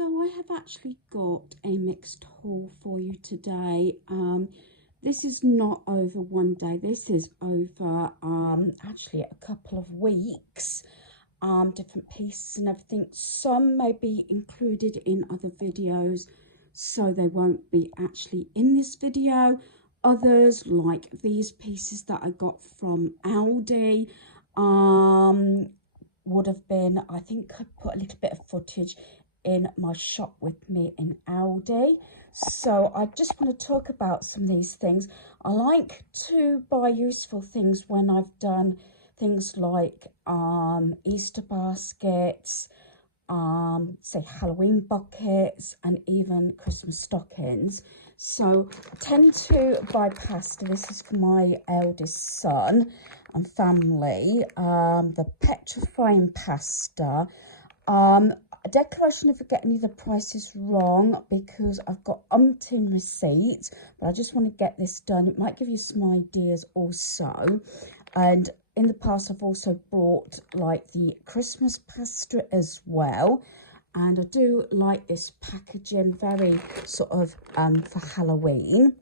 So I have actually got a mixed haul for you today. This is not over one day. This is over actually a couple of weeks. Different pieces and everything. Some may be included in other videos, so they won't be actually in this video. Others, like these pieces that I got from Aldi, would have been, I think I put a little bit of footage in my shop with me in Aldi. So I just want to talk about some of these things. I like to buy useful things when I've done things like Easter baskets, say Halloween buckets, and even Christmas stockings. So I tend to buy pasta. This is for my eldest son and family. The petrifying pasta. A declaration if I get any of the prices wrong, because I've got umpteen receipts, but I just want to get this done. It might give you some ideas also. And in the past, I've also bought like the Christmas pasta as well. And I do like this packaging, very sort of for Halloween.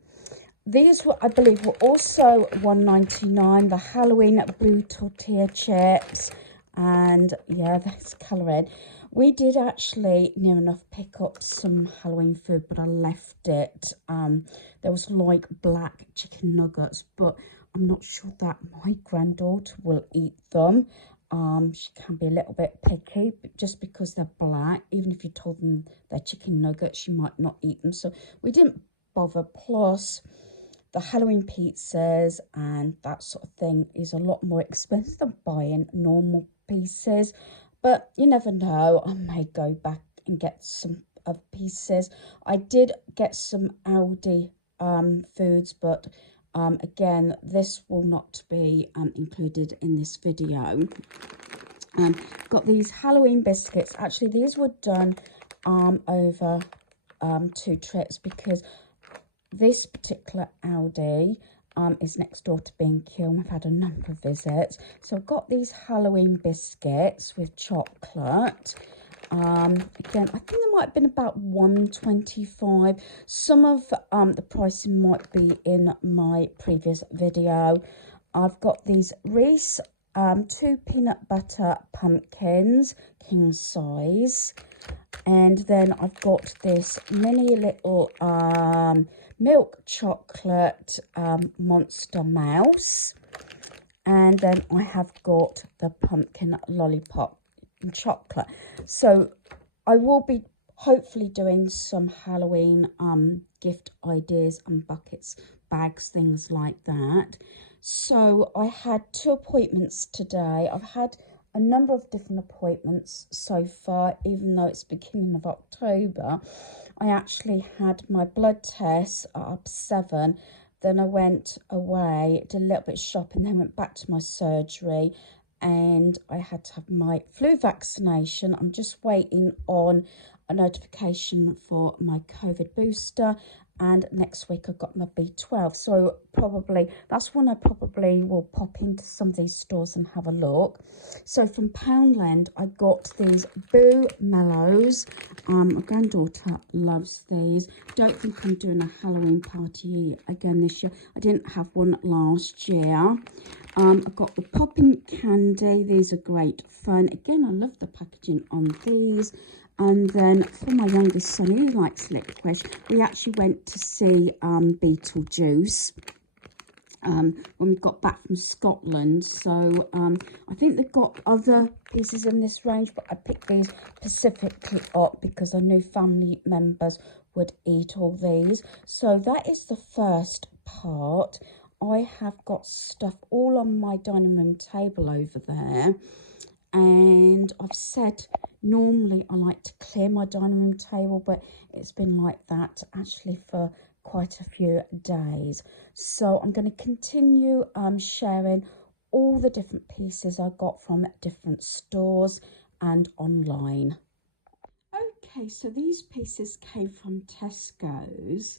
These were, I believe, were also $1.99. The Halloween blue tortilla chips. And yeah, that's colouring. We did actually near enough pick up some Halloween food, but I left it. There was like black chicken nuggets, but I'm not sure that my granddaughter will eat them. She can be a little bit picky, but just because they're black, even if you told them they're chicken nuggets, she might not eat them. So we didn't bother. Plus, the Halloween pizzas and that sort of thing is a lot more expensive than buying normal pieces. But you never know, I may go back and get some of pieces. I did get some Aldi foods, but again, this will not be included in this video. Got these Halloween biscuits. Actually, these were done over 2 trips, because this particular Aldi is next door to B&Q. We've had a number of visits. So I've got these Halloween biscuits with chocolate. Again, I think they might have been about $1.25. Some of the pricing might be in my previous video. I've got these Reese 2 peanut butter pumpkins, king size. And then I've got this mini little milk chocolate monster mouse. And then I have got the pumpkin lollipop and chocolate. So I will be hopefully doing some Halloween gift ideas and buckets, bags, things like that. So I had 2 appointments today. I've had a number of different appointments so far, even though it's beginning of October. I actually had my blood tests at 7. Then I went away, did a little bit of shopping, then went back to my surgery, and I had to have my flu vaccination. I'm just waiting on a notification for my COVID booster, and next week I've got my B12. So probably that's when I probably will pop into some of these stores and have a look. So from Poundland, I got these Boo Mellows. My granddaughter loves these. Don't think I'm doing a Halloween party again this year. I didn't have one last year. I've got the popping candy. These are great fun. Again, I love the packaging on these. And then for my youngest son, who likes liquid, we actually went to see Beetlejuice when we got back from Scotland. So I think they've got other pieces in this range, but I picked these specifically up because I knew family members would eat all these. So that is the first part. I have got stuff all on my dining room table over there. And I've said normally I like to clear my dining room table, but it's been like that actually for quite a few days. So I'm going to continue sharing all the different pieces I got from different stores and online. Okay, so these pieces came from Tesco's.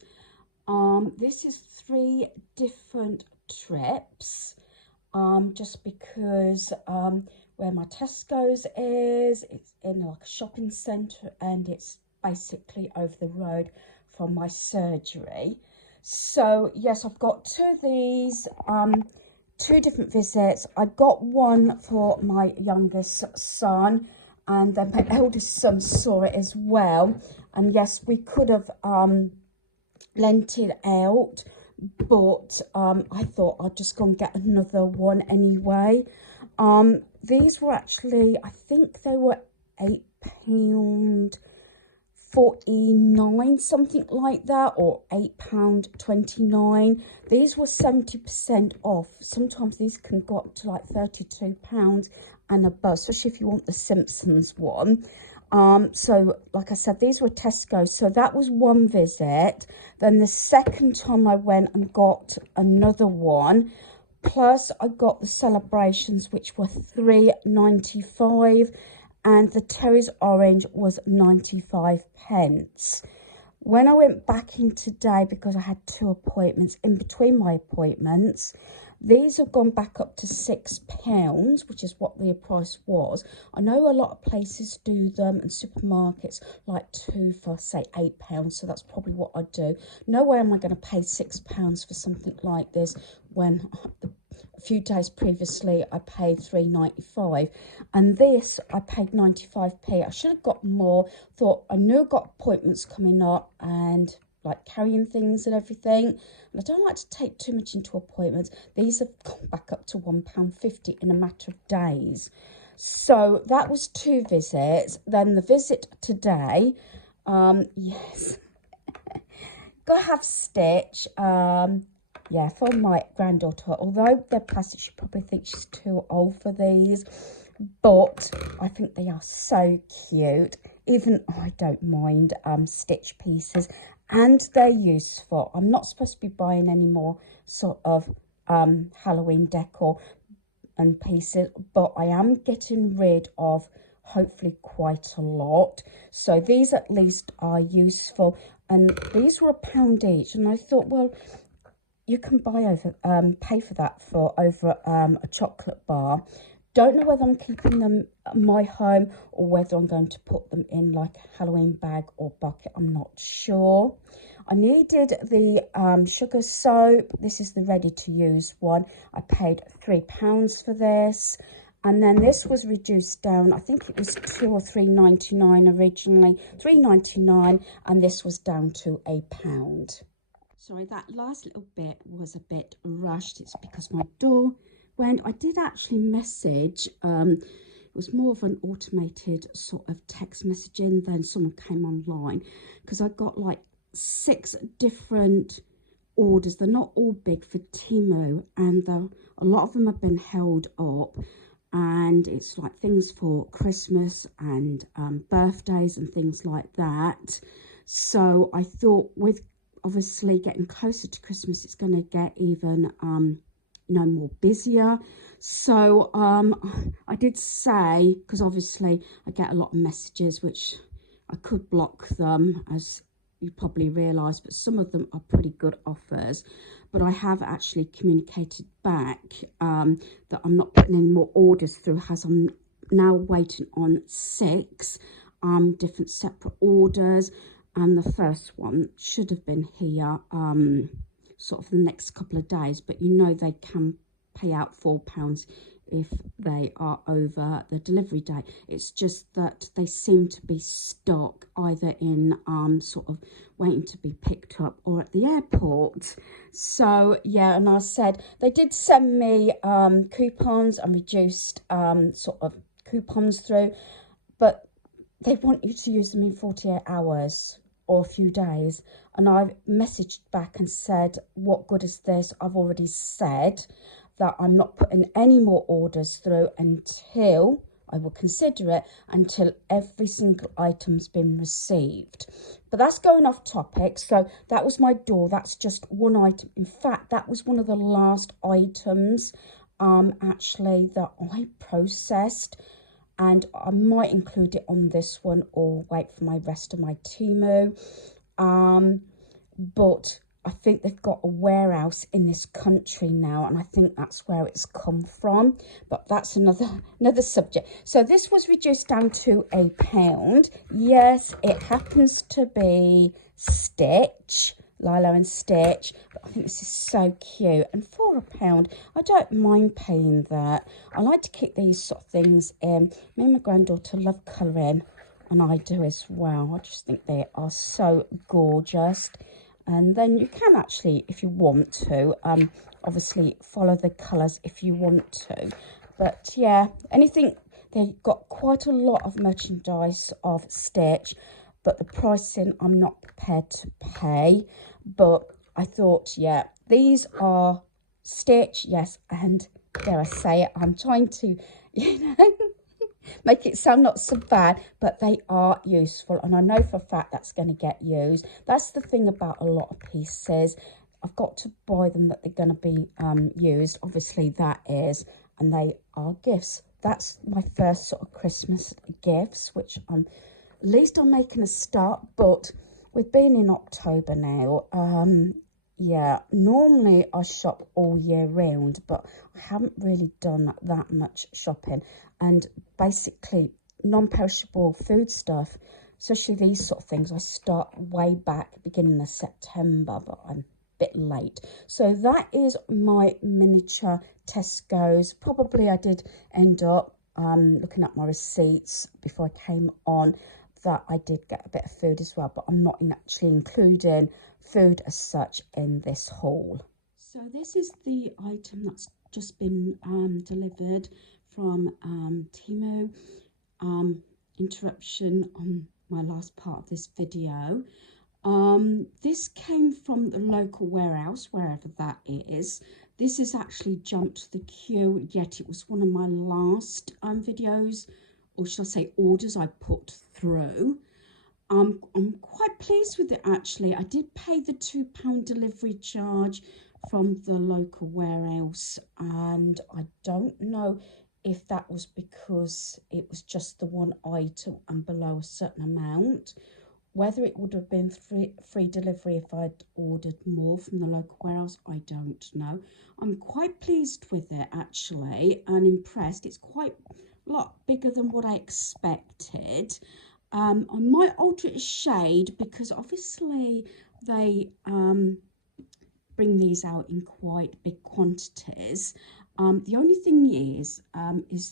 This is 3 different trips, just because where my Tesco's is, it's in like a shopping centre, and it's basically over the road from my surgery. So yes, I've got two of these, two different visits. I got one for my youngest son, and then my eldest son saw it as well. And yes, we could have lent it out, but I thought I'd just go and get another one anyway. These were actually, I think they were £8.49, something like that, or £8.29. These were 70% off. Sometimes these can go up to like £32 and above, especially if you want the Simpsons one. So like I said, these were Tesco. So that was one visit. Then the second time I went and got another one, plus I got the celebrations, which were £3.95, and the Terry's orange was 95p. When I went back in today, because I had 2 appointments in between my appointments, these have gone back up to £6, which is what the price was. I know a lot of places do them, and supermarkets like 2 for, say, £8, so that's probably what I'd do. No way am I going to pay £6 for something like this when a few days previously I paid £3.95, and this I paid 95p. I should have got more. Thought I knew I got appointments coming up and like carrying things and everything, and I don't like to take too much into appointments. These have gone back up to £1.50 in a matter of days. So that was 2 visits. Then the visit today, yes, gotta have Stitch. Yeah, for my granddaughter, although they're plastic, she probably thinks she's too old for these, but I think they are so cute. Even I don't mind Stitch pieces, and they're useful. I'm not supposed to be buying any more sort of Halloween decor and pieces, but I am getting rid of hopefully quite a lot. So these at least are useful, and these were £1 each, and I thought, well, you can buy over pay for that for over a chocolate bar. Don't know whether I'm keeping them at my home or whether I'm going to put them in like a Halloween bag or bucket. I'm not sure. I needed the sugar soap. This is the ready to use one. I paid £3 for this. And then this was reduced down. I think it was £2 or £3.99 originally, £3.99, and this was down to £1. Sorry, that last little bit was a bit rushed. It's because my door went. I did actually message. It was more of an automated sort of text messaging. Then someone came online because I got like 6 different orders. They're not all big for Temu, and a lot of them have been held up. And it's like things for Christmas and birthdays and things like that. So I thought, with obviously getting closer to Christmas, it's going to get even more busier. So I did say, because obviously I get a lot of messages, which I could block them, as you probably realise, but some of them are pretty good offers. But I have actually communicated back that I'm not putting any more orders through, as I'm now waiting on 6 different separate orders. And the first one should have been here sort of the next couple of days, but you know they can pay out £4 if they are over the delivery date. It's just that they seem to be stuck either in sort of waiting to be picked up or at the airport. So yeah, and I said they did send me coupons and reduced sort of coupons through, but they want you to use them in 48 hours or a few days. And I messaged back and said, what good is this? I've already said that I'm not putting any more orders through until, I will consider it, until every single item's been received. But that's going off topic. So that was my door. That's just one item. In fact, that was one of the last items actually that I processed. And I might include it on this one or wait for my rest of my Temu. But I think they've got a warehouse in this country now, and I think that's where it's come from. But that's another subject. So this was reduced down to £1. Yes, it happens to be Stitch, Lilo and Stitch, but I think this is so cute. And for £1, I don't mind paying that. I like to keep these sort of things in. Me and my granddaughter love colouring, and I do as well. I just think they are so gorgeous. And then you can actually, if you want to, obviously follow the colours if you want to. But yeah, anything, they've got quite a lot of merchandise of Stitch, but the pricing I'm not prepared to pay. But I thought, yeah, these are Stitch, yes, and dare I say it, I'm trying to, you know, make it sound not so bad, but they are useful, and I know for a fact that's going to get used. That's the thing about a lot of pieces. I've got to buy them that they're going to be used. Obviously that is, and they are gifts. That's my first sort of Christmas gifts, which at least I'm making a start. But we've been in October now. Yeah, normally I shop all year round, but I haven't really done that much shopping. And basically, non-perishable food stuff, especially these sort of things, I start way back beginning of September, but I'm a bit late. So that is my miniature Tesco's. Probably I did end up looking at my receipts before I came on, that I did get a bit of food as well, but I'm not actually including food as such in this haul. So this is the item that's just been delivered from Timo. Interruption on my last part of this video. This came from the local warehouse, wherever that is. This has actually jumped the queue, yet it was one of my last videos, or should I say orders I put through. I'm quite pleased with it actually. I did pay the £2 delivery charge from the local warehouse, and I don't know if that was because it was just the one item and below a certain amount. Whether it would have been free delivery if I'd ordered more from the local warehouse, I don't know. I'm quite pleased with it actually, and impressed. It's quite a lot bigger than what I expected. I might alter it a shade because obviously they bring these out in quite big quantities. The only thing is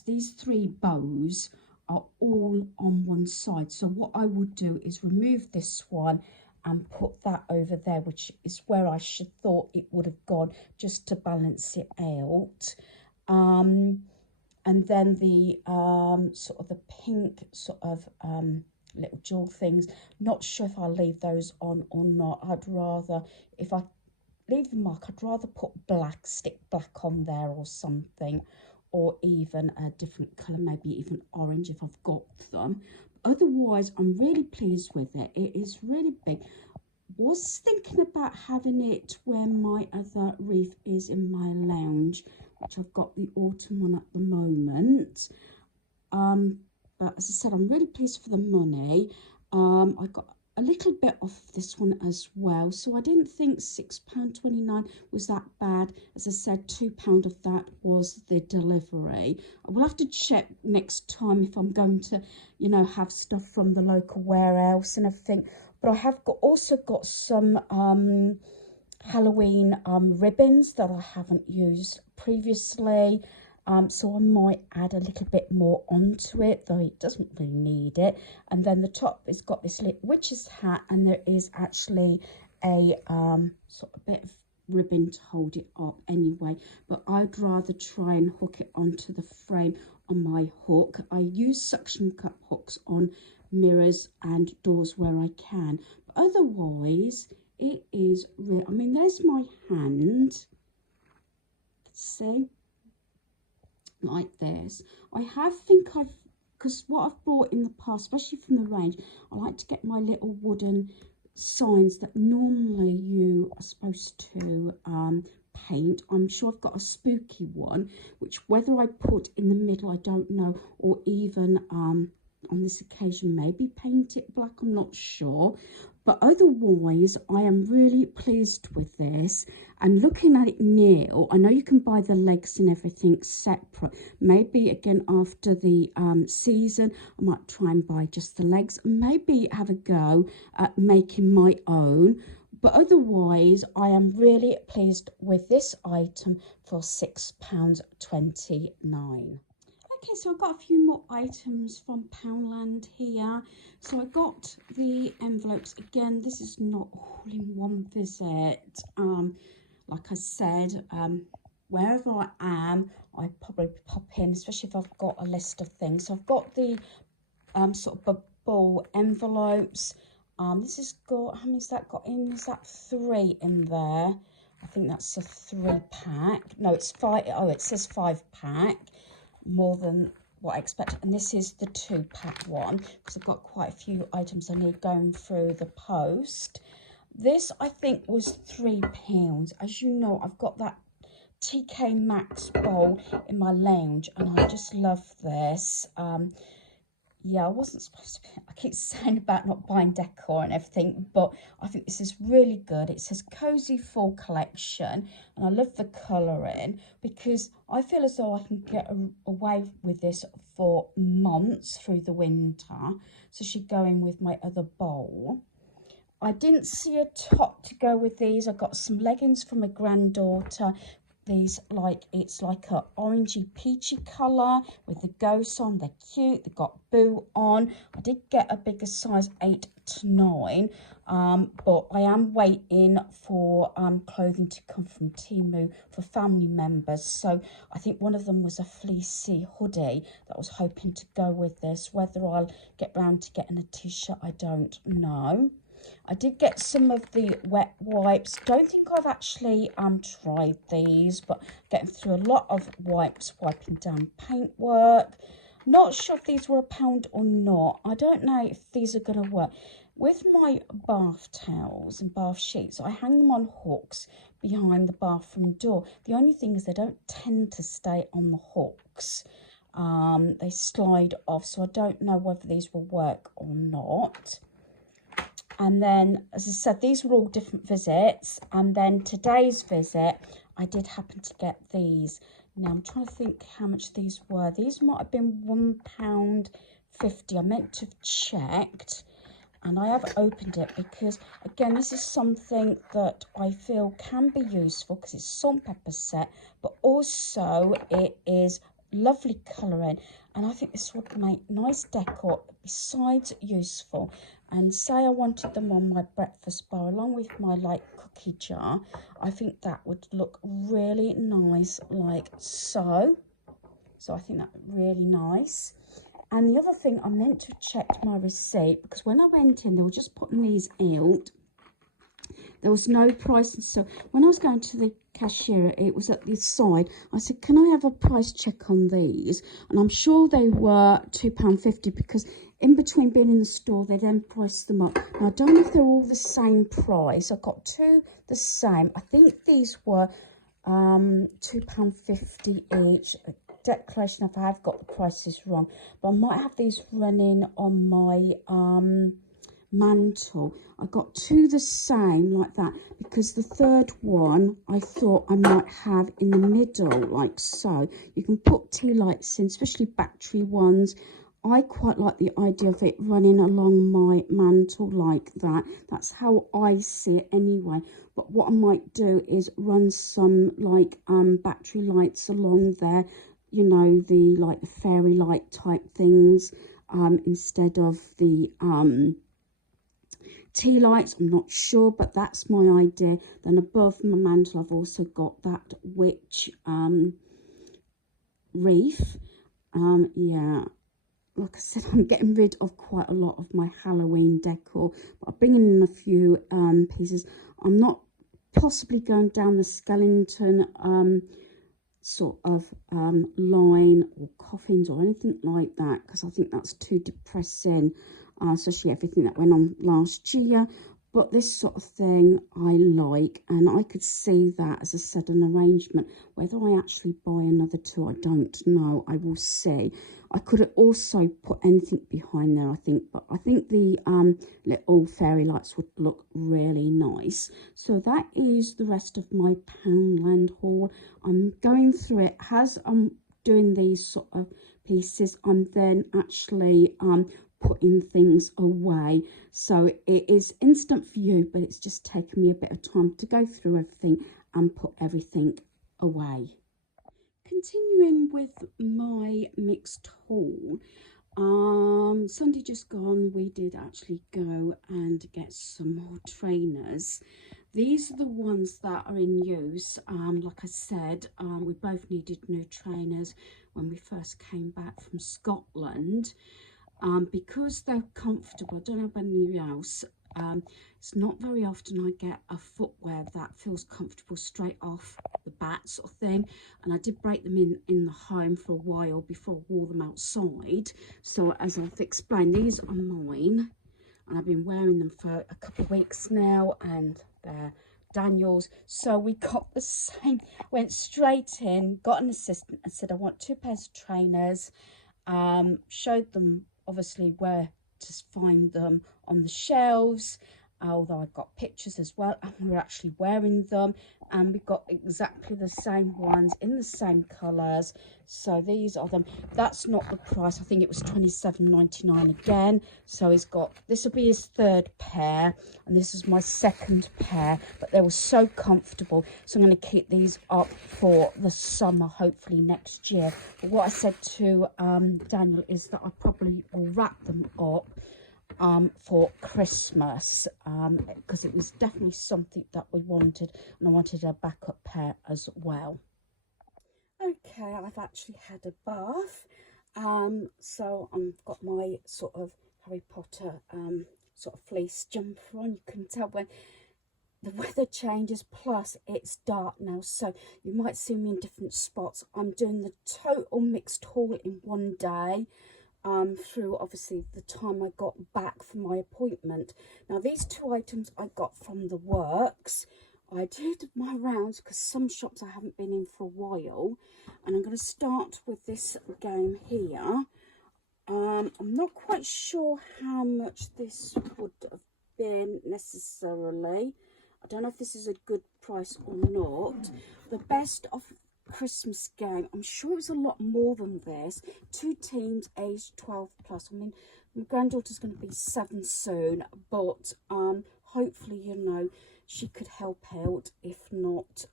these 3 bows are all on one side. So what I would do is remove this one and put that over there, which is where I should thought it would have gone, just to balance it out. And then the sort of the pink sort of little jewel things, not sure if I'll leave those on or not. I'd rather, if I leave the mark, I'd rather put black, stick black on there or something, or even a different colour, maybe even orange if I've got them. Otherwise, I'm really pleased with it. It is really big. Was thinking about having it where my other wreath is in my lounge, which I've got the autumn one at the moment. But as I said, I'm really pleased for the money. I got a little bit off this one as well, so I didn't think £6.29 was that bad. As I said, £2 of that was the delivery. I will have to check next time if I'm going to, you know, have stuff from the local warehouse and everything. But I have also got some Halloween ribbons that I haven't used previously. So I might add a little bit more onto it, though it doesn't really need it. And then the top has got this little witch's hat, and there is actually a sort of bit of ribbon to hold it up anyway. But I'd rather try and hook it onto the frame on my hook. I use suction cup hooks on mirrors and doors where I can. But otherwise, it is real. I mean, there's my hand. See? Like this. I think because what I've bought in the past, especially from the range, I like to get my little wooden signs that normally you are supposed to paint. I'm sure I've got a spooky one, which whether I put in the middle, I don't know, or even on this occasion, maybe paint it black, I'm not sure. But otherwise, I am really pleased with this. And looking at it new, I know you can buy the legs and everything separate. Maybe again after the season, I might try and buy just the legs and maybe have a go at making my own. But otherwise, I am really pleased with this item for £6.29. Okay, so I've got a few more items from Poundland here. So I got the envelopes. Again, this is not all in one visit. Like I said, wherever I am, I probably pop in, especially if I've got a list of things. So I've got the sort of bubble envelopes. This has got, how many's that got in? Is that 3 in there? I think that's a 3-pack. No, it's 5. Oh, it says 5-pack. More than what I expected. And this is the 2-pack one, because I've got quite a few items I need going through the post. This, I think, was £3. As you know, I've got that TK Maxx bowl in my lounge, and I just love this. Yeah, I wasn't supposed to be, I keep saying about not buying decor and everything, but I think this is really good. It says Cozy Fall Collection, and I love the colouring because I feel as though I can get away with this for months through the winter. So she'd go in with my other bowl. I didn't see a top to go with these. I got some leggings from my granddaughter. These, like, it's like a orangey peachy colour with the ghosts on. They're cute. They've got Boo on. I did get a bigger size 8 to 9, but I am waiting for clothing to come from Temu for family members. So I think one of them was a fleecy hoodie that I was hoping to go with this. Whether I'll get round to getting a t-shirt, I don't know. I did get some of the wet wipes. Don't think I've actually tried these, but getting through a lot of wipes, wiping down paintwork. Not sure if these were £1 or not. I don't know if these are going to work. With my bath towels and bath sheets, I hang them on hooks behind the bathroom door. The only thing is they don't tend to stay on the hooks. They slide off, so I don't know whether these will work or not. And then, as I said, these were all different visits. And then today's visit, I did happen to get these. Now, I'm trying to think how much these were. These might have been £1.50. I meant to have checked. And I have opened it because, again, this is something that I feel can be useful because it's salt and pepper set. But also, it is lovely colouring. And I think this would make nice decor, besides useful. And say I wanted them on my breakfast bar along with my light cookie jar, I think that would look really nice like so. So I think that would be really nice. And the other thing, I meant to check my receipt because when I went in, they were just putting these out. There was no price. And so when I was going to the cashier, it was at the side. I said, can I have a price check on these? And I'm sure they were £2.50 because in between being in the store, they then priced them up. Now, I don't know if they're all the same price. I got 2 the same. I think these were £2.50 each. Declaration if I have got the prices wrong. But I might have these running on my mantle. I got 2 the same like that because the third one I thought I might have in the middle like so. You can put tea lights in, especially battery ones. I quite like the idea of it running along my mantle like that. That's how I see it anyway. But what I might do is run some like battery lights along there, you know, the like the fairy light type things, instead of the tea lights. I'm not sure, but that's my idea. Then above my mantle I've also got that witch wreath. Yeah, like I said, I'm getting rid of quite a lot of my Halloween decor, but I'm bringing in a few pieces. I'm not possibly going down the skeleton sort of line or coffins or anything like that because I think that's too depressing, especially everything that went on last year. But this sort of thing I like, and I could see that, as I said, an arrangement. Whether I actually buy another 2, I don't know. I will see. I could have also put anything behind there, I think, but I think the little fairy lights would look really nice. So that is the rest of my Poundland haul. I'm going through it as I'm doing these sort of pieces. I'm then actually putting things away, so it is instant for you, but it's just taken me a bit of time to go through everything and put everything away. Continuing with my mixed haul, Sunday just gone, we did actually go and get some more trainers. These are the ones that are in use. Like I said, we both needed new trainers when we first came back from Scotland. Because they're comfortable, I don't know about anybody else, it's not very often I get a footwear that feels comfortable straight off the bat sort of thing, and I did break them in the home for a while before I wore them outside. So as I've explained, these are mine and I've been wearing them for a couple of weeks now, and they're Daniel's. So we got the same, went straight in, got an assistant and said I want 2 pairs of trainers, showed them obviously where to find them on the shelves, although I got pictures as well, and we were actually wearing them, and we got exactly the same ones in the same colours. So these are them. That's not the price, I think it was £27.99 again. So he's got, this will be his 3rd pair, and this is my 2nd pair, but they were so comfortable, so I'm going to keep these up for the summer, hopefully next year. But what I said to Daniel is that I probably will wrap them up for Christmas, because it was definitely something that we wanted, and I wanted a backup pair as well. Okay, I've actually had a bath, so I've got my sort of Harry Potter sort of fleece jumper on. You can tell when the weather changes, plus it's dark now, so you might see me in different spots. I'm doing the total mixed haul in one day, through obviously the time I got back from my appointment. Now these 2 items I got from the works. I did my rounds because some shops I haven't been in for a while, and I'm going to start with this game here. I'm not quite sure how much this would have been necessarily. I don't know if this is a good price or not. The Best of Christmas game, I'm sure it was a lot more than this. 2 teams aged 12 plus. I mean, my granddaughter's going to be 7 soon, but hopefully, you know, she could help out. If not,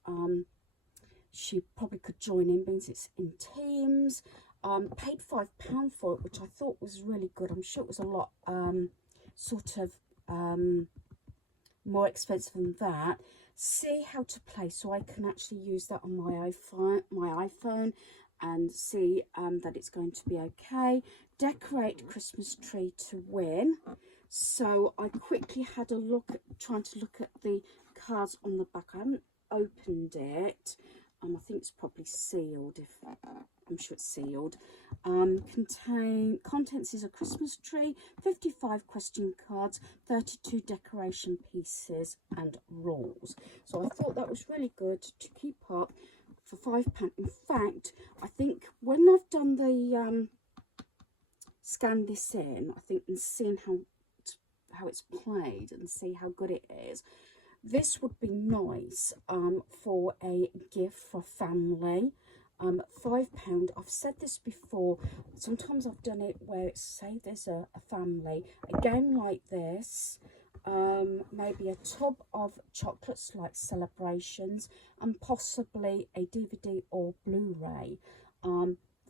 she probably could join in, means it's in teams. Paid £5 for it, which I thought was really good. I'm sure it was a lot sort of more expensive than that. See how to play, so I can actually use that on my iPhone and see that it's going to be okay. Decorate Christmas tree to win. So I quickly had a look, trying to look at the cards on the back. I haven't opened it. I think it's probably sealed. If I'm sure it's sealed. Contents is a Christmas tree, 55 question cards, 32 decoration pieces, and rules. So I thought that was really good to keep up for £5. In fact, I think when I've done the scan this in, I think, and seen how it's played and see how good it is, this would be nice for a gift for family. £5. I've said this before. Sometimes I've done it where it's, say there's a family, a game like this, maybe a tub of chocolates like Celebrations, and possibly a DVD or Blu-ray.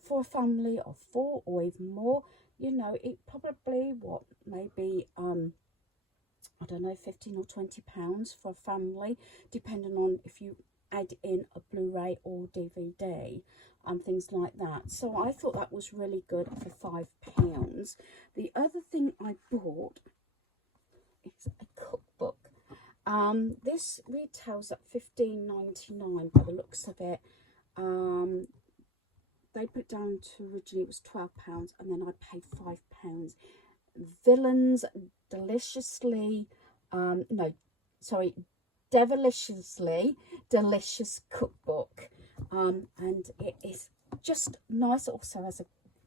For a family of 4 or even more, you know, it probably, what, maybe I don't know, £15 or £20 for a family, depending on if you add in a Blu-ray or DVD, things like that. So I thought that was really good for £5. The other thing I bought is a cookbook. This retails at £15.99 by the looks of it. They put it down to, originally it was £12, and then I paid £5. Villains Deliciously, Devilishly Delicious Cookbook, and it is just nice. It also has a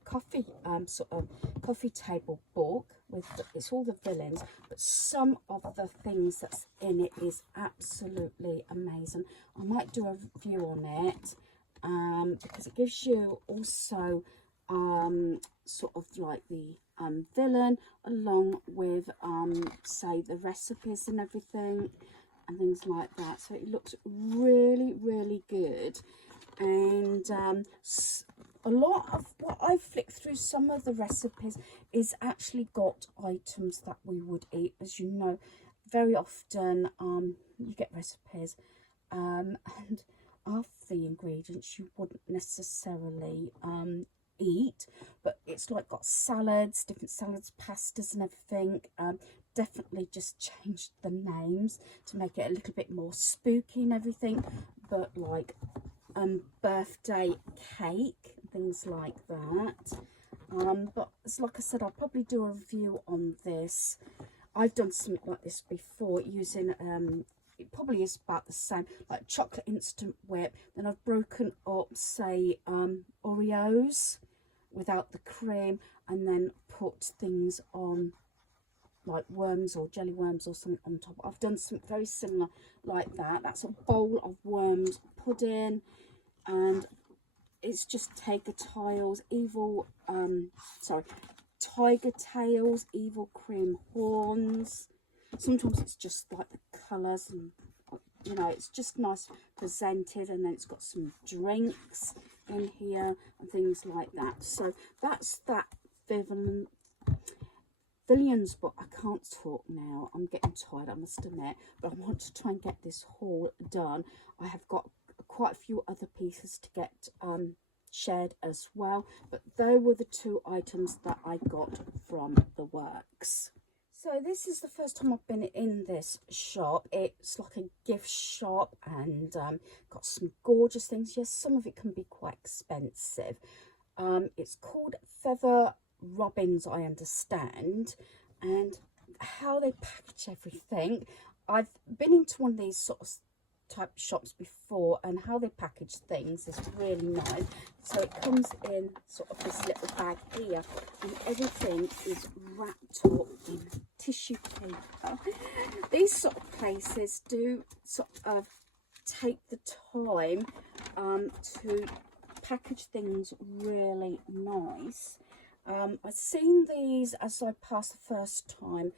coffee sort of coffee table book with it's all the villains, but some of the things that's in it is absolutely amazing. I might do a review on it because it gives you also sort of like the villain along with say the recipes and everything and things like that. So it looks really, really good. And a lot of what I flicked through, some of the recipes is actually got items that we would eat. As you know, very often you get recipes and of the ingredients you wouldn't necessarily eat, but it's like got salads, different salads, pastas and everything. Definitely just changed the names to make it a little bit more spooky and everything, but like birthday cake, things like that. But like I said, I'll probably do a review on this. I've done something like this before using it probably is about the same, like chocolate instant whip. Then I've broken up, say, Oreos without the cream, and then put things on like worms or jelly worms or something on top. I've done something very similar like that. That's a bowl of worms pudding, and it's just tiger tails, tiger tails, evil cream horns. Sometimes it's just like the colours, and you know, it's just nice presented, and then it's got some drinks in here and things like that. So that's that Villains book. I can't talk now, I'm getting tired, I must admit, but I want to try and get this haul done. I have got quite a few other pieces to get shared as well, but they were the two items that I got from the works. So this is the first time I've been in this shop. It's like a gift shop, and got some gorgeous things. Yes, some of it can be quite expensive. It's called Feather Robins, I understand, and how they package everything. I've been into one of these sort of type shops before, and how they package things is really nice. So it comes in sort of this little bag here, and everything is wrapped up in tissue paper. These sort of places do sort of take the time to package things really nice. I've seen these as I passed the first time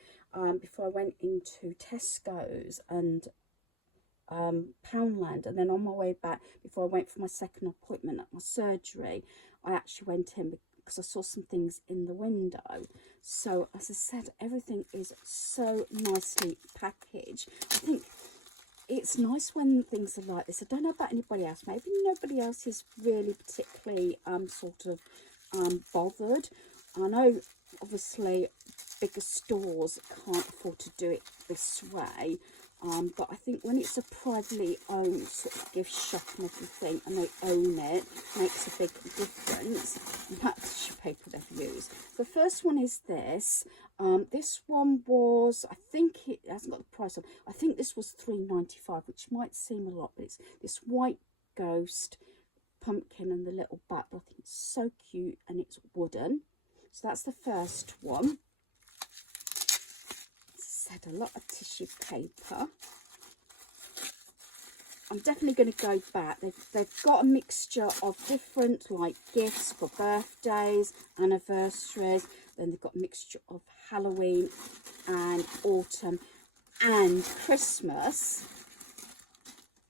before I went into Tesco's and Poundland, and then on my way back before I went for my second appointment at my surgery, I actually went in because I saw some things in the window. So as I said, everything is so nicely packaged. I think it's nice when things are like this. I don't know about anybody else, maybe nobody else is really particularly sort of bothered. I know obviously bigger stores can't afford to do it this way, but I think when it's a privately owned sort of gift shop and everything, and they own it, makes a big difference. And that's tissue paper they've used. The first one is this. This one was, I think it hasn't got the price on. I think this was £3.95, which might seem a lot, but it's this white ghost pumpkin and the little bat. I think it's so cute, and it's wooden. So that's the first one. Said a lot of tissue paper. I'm definitely going to go back. They've got a mixture of different like gifts for birthdays, anniversaries. Then they've got a mixture of Halloween and autumn and Christmas.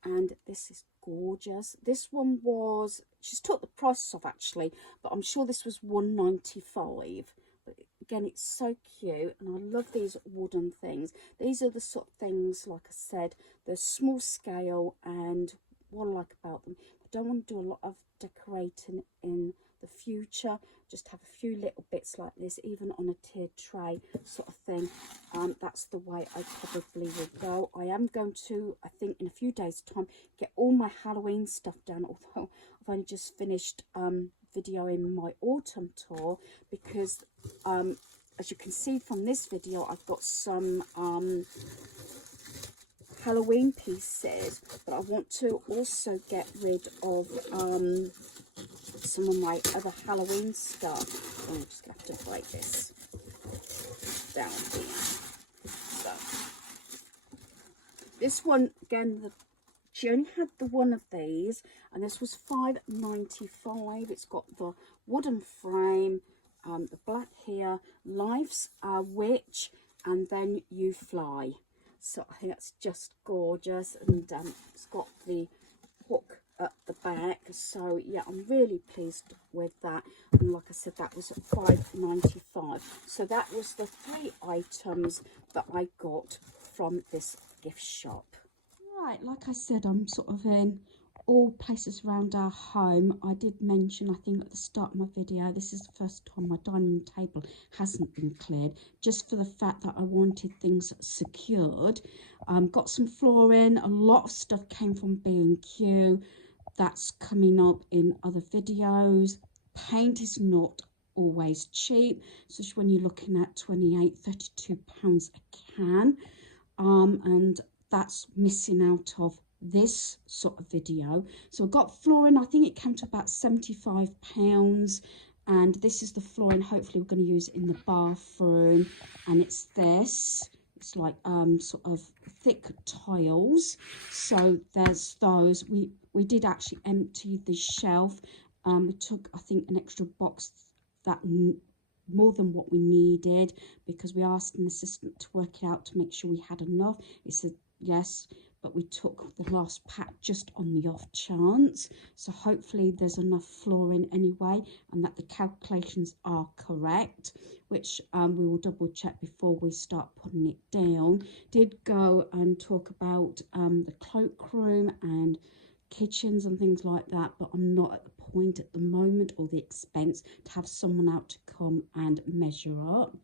And this is gorgeous. This one was, she's took the prices off actually, but I'm sure this was £1.95. But again, it's so cute, and I love these wooden things. These are the sort of things, like I said, they're small scale, and what I like about them, I don't want to do a lot of decorating in the future. Just have a few little bits like this, even on a tiered tray sort of thing. That's the way I probably will go. I am going to, I think in a few days time, get all my Halloween stuff done, although I've only just finished videoing my autumn tour, because as you can see from this video, I've got some Halloween pieces, but I want to also get rid of some of my other Halloween stuff. I'm just going to have to write this down here. So, this one, again, she only had the one of these, and this was £5.95. It's got the wooden frame, the black here, Life's a Witch, and then You Fly. So I think that's just gorgeous, and it's got the hook at the back. So yeah, I'm really pleased with that. And like I said, that was at £5.95. So that was the 3 items that I got from this gift shop. Right, like I said, I'm sort of in all places around our home. I did mention, I think at the start of my video, this is the first time my dining room table hasn't been cleared, just for the fact that I wanted things secured. Got some flooring. A lot of stuff came from B&Q. That's coming up in other videos. Paint is not always cheap, especially when you're looking at £32 a can. And that's missing out of this sort of video. So I got flooring, I think it came to about £75, and this is the flooring hopefully we're going to use in the bathroom, and it's this. It's like sort of thick tiles. So there's those. We did actually empty the shelf. We took, I think, an extra box that more than what we needed, because we asked an assistant to work it out to make sure we had enough. He said yes, but we took the last pack just on the off chance. So hopefully there's enough flooring anyway, and that the calculations are correct, which we will double check before we start putting it down. Did go and talk about the cloakroom and kitchens and things like that, but I'm not at the point at the moment, or the expense, to have someone out to come and measure up.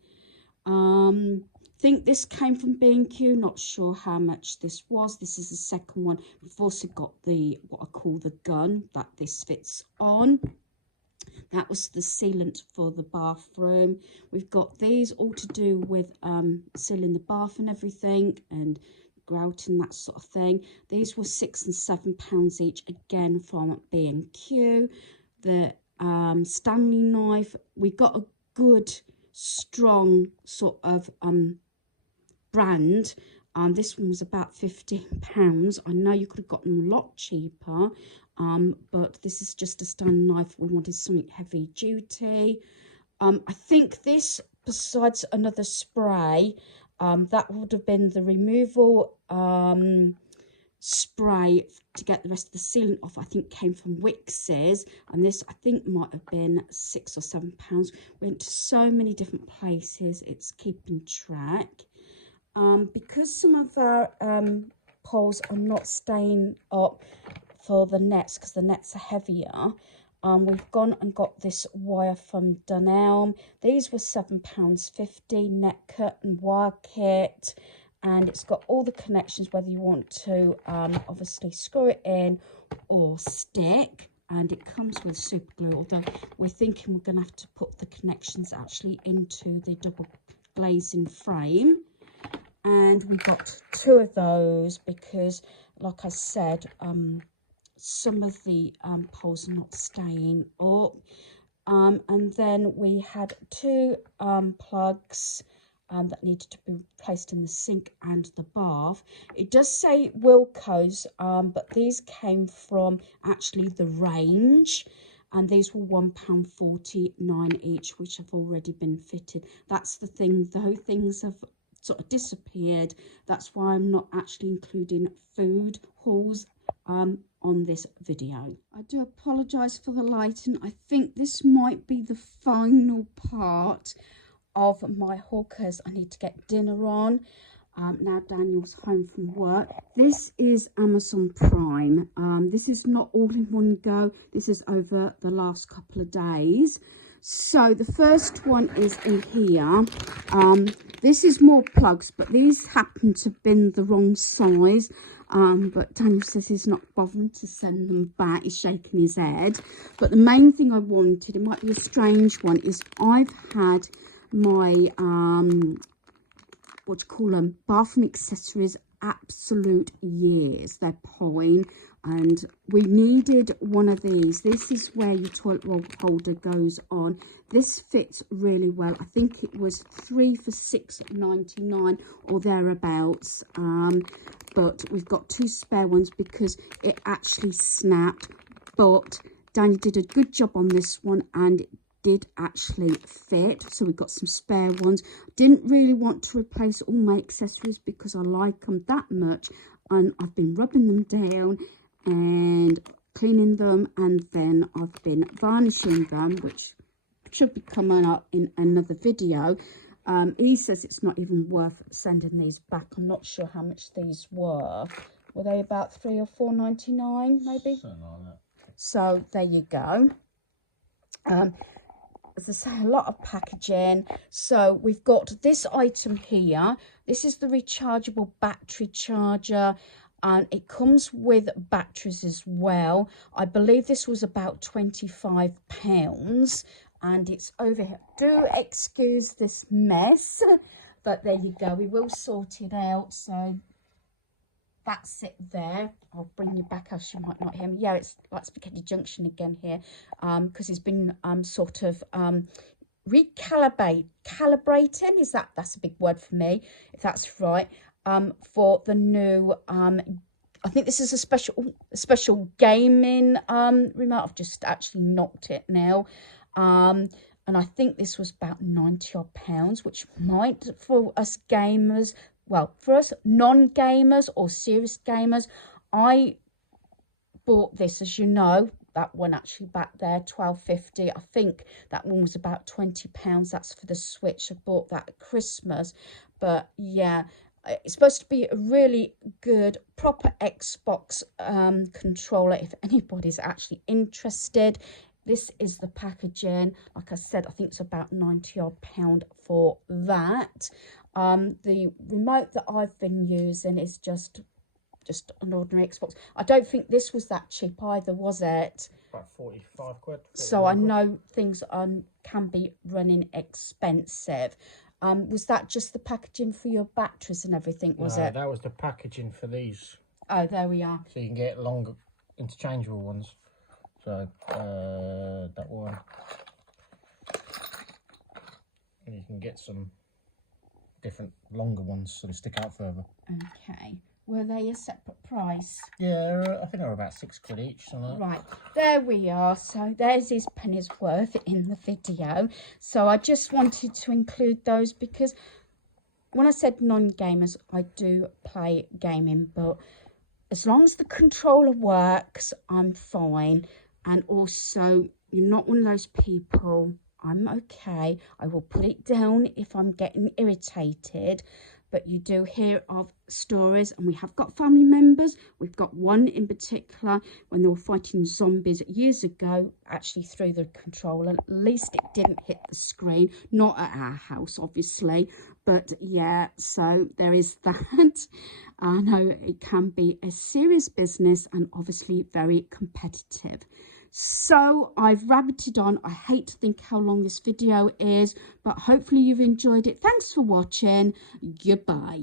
Think this came from B&Q, not sure how much this was. This is the second one. We've also got the, what I call the gun that this fits on. That was the sealant for the bathroom. We've got these all to do with sealing the bath and everything, and grouting, that sort of thing. These were £6 and £7 each, again from B&Q. The Stanley knife, we got a good strong sort of brand. This one was about £15. I know you could have gotten them a lot cheaper, but this is just a Stanley knife. We wanted something heavy duty. I think this, besides another spray, that would have been the removal spray to get the rest of the sealant off. I think came from Wix's, and this I think might have been £6 or £7. Went to so many different places, it's keeping track. Because some of our poles are not staying up for the nets, because the nets are heavier, we've gone and got this wire from Dunelm. These were £7.50, net cut and wire kit, and it's got all the connections, whether you want to obviously screw it in or stick, and it comes with super glue, although we're thinking we're going to have to put the connections actually into the double glazing frame. And we got 2 of those because, like I said, some of the poles are not staying up. And then we had 2 plugs that needed to be placed in the sink and the bath. It does say Wilko's, but these came from actually the range, and these were £1.49 each, which have already been fitted. That's the thing, though things have sort of disappeared. That's why I'm not actually including food hauls on this video. I do apologize for the lighting. I think this might be the final part of my haul, because I need to get dinner on now Daniel's home from work. This is Amazon Prime. This is not all in one go. This is over the last couple of days. So the first one is in here. This is more plugs, but these happen to have been the wrong size. But Daniel says he's not bothering to send them back. He's shaking his head. But the main thing I wanted, it might be a strange one, is I've had my, what do you call them, bathroom accessories absolute years. They're pine, and we needed one of these. This is where your toilet roll holder goes on. This fits really well. I think it was 3 for $6.99 or thereabouts, but we've got 2 spare ones because it actually snapped. But Danny did a good job on this one, and it did actually fit, so we got some spare ones. Didn't really want to replace all my accessories because I like them that much, and I've been rubbing them down and cleaning them, and then I've been varnishing them, which should be coming up in another video. He says it's not even worth sending these back. I'm not sure how much these were. Were they about $3 or $4.99 maybe? Something like that. So there you go. As I say, a lot of packaging. So we've got this item here. This is the rechargeable battery charger, and it comes with batteries as well. I believe this was about £25, and it's over here. Do excuse this mess, but there you go. We will sort it out. So that's it there. I'll bring you back else you might not hear me. Yeah, it's like Spaghetti Junction again here, because it's been sort of calibrating. That's a big word for me, if that's right, for the new I think this is a special gaming remote. I've just actually knocked it now, and I think this was about £90 odd, which might, for us gamers, well, for us non-gamers or serious gamers, I bought this, as you know, that one actually back there, £12.50. I think that one was about £20. That's for the Switch. I bought that at Christmas. But yeah, it's supposed to be a really good, proper Xbox controller, if anybody's actually interested. This is the packaging. Like I said, I think it's about £90 odd for that. The remote that I've been using is just an ordinary Xbox. I don't think this was that cheap either, was it? About 45 quid. So I know things can be running expensive. Was that just the packaging for your batteries and everything, was it? That was the packaging for these. Oh, there we are. So you can get longer interchangeable ones. So that one. And you can get some different longer ones so they stick out further. Okay. Were they a separate price? Yeah, I think they were about 6 quid each. Right, there we are. So there's his penny's worth in the video. So I just wanted to include those because when I said non-gamers, I do play gaming, but as long as the controller works, I'm fine. And also, you're not one of those people, I'm okay. I will put it down if I'm getting irritated. But you do hear of stories, and we have got family members. We've got one in particular when they were fighting zombies years ago, actually threw the controller. At least it didn't hit the screen, not at our house, obviously. But yeah, so there is that. I know it can be a serious business and obviously very competitive. So I've rabbited on. I hate to think how long this video is, but hopefully you've enjoyed it. Thanks for watching. Goodbye.